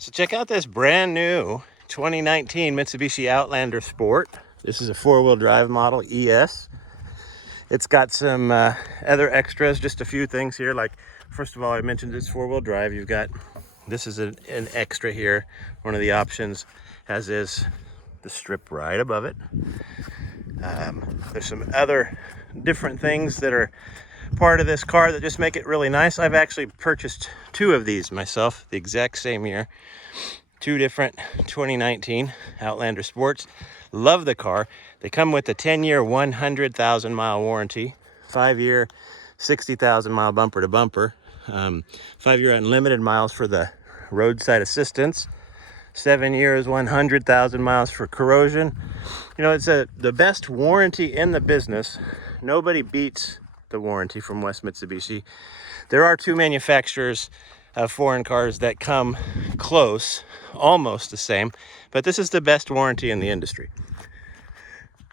So check out this brand new 2019 Mitsubishi Outlander Sport. This is a four-wheel drive model ES. It's got some other extras, just a few things here. Like, first of all, I mentioned it's four-wheel drive. You've got, this is an extra here. One of the options has is the strip right above it. There's some other different things that are part of this car that just make it really nice. I've actually purchased two of these myself the exact same year. Two different 2019 Outlander Sports. Love the car. They come with a 10-year 100,000 mile warranty, 5-year 60,000 mile bumper to bumper, 5-year unlimited miles for the roadside assistance, 7 years 100,000 miles for corrosion. You know, it's the best warranty in the business. Nobody beats the warranty from West Mitsubishi. There are two manufacturers of foreign cars that come close, almost the same, but this is the best warranty in the industry.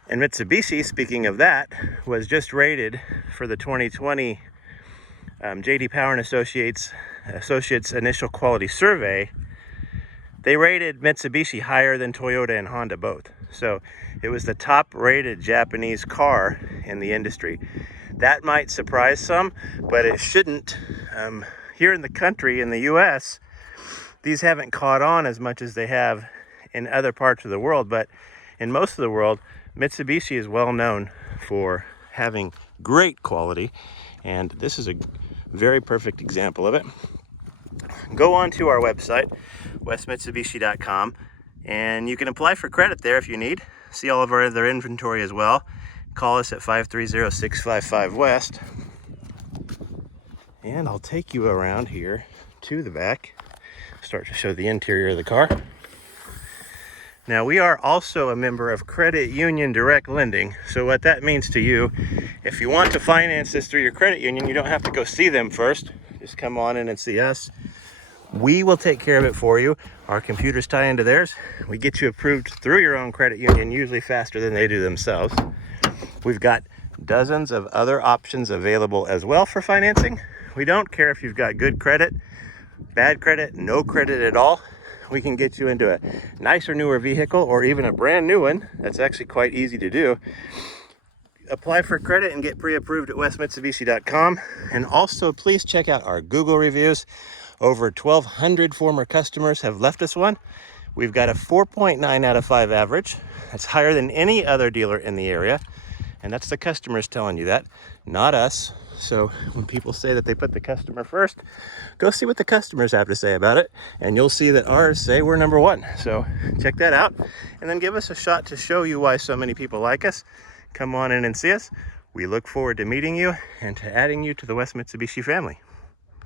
And Mitsubishi, speaking of that, was just rated for the 2020 J.D. Power and Associates Initial Quality Survey. They rated Mitsubishi higher than Toyota and Honda both. So it was the top rated Japanese car in the industry. That might surprise some, but it shouldn't. Here in the country, in the US, these haven't caught on as much as they have in other parts of the world, but in most of the world, Mitsubishi is well known for having great quality, and this is a very perfect example of it. Go on to our website, westmitsubishi.com, and you can apply for credit there if you need. See all of our other inventory as well. Call us at 530-655-WEST. And I'll take you around here to the back, start to show the interior of the car. Now, we are also a member of Credit Union Direct Lending. So what that means to you, if you want to finance this through your credit union, you don't have to go see them first. Just come on in and see us. We will take care of it for you. Our computers tie into theirs. We get you approved through your own credit union, usually faster than they do themselves. We've got dozens of other options available as well for financing. We don't care if you've got good credit, bad credit, no credit at all. We can get you into a nicer, newer vehicle or even a brand new one. That's actually quite easy to do. Apply for credit and get pre-approved at westmitsubishi.com. And also, please check out our Google reviews. Over 1,200 former customers have left us one. We've got a 4.9 out of 5 average. That's higher than any other dealer in the area. And that's the customers telling you that, not us. So when people say that they put the customer first, go see what the customers have to say about it, and you'll see that ours say we're number one. So check that out, and then give us a shot to show you why so many people like us. Come on in and see us. We look forward to meeting you and to adding you to the West Mitsubishi family.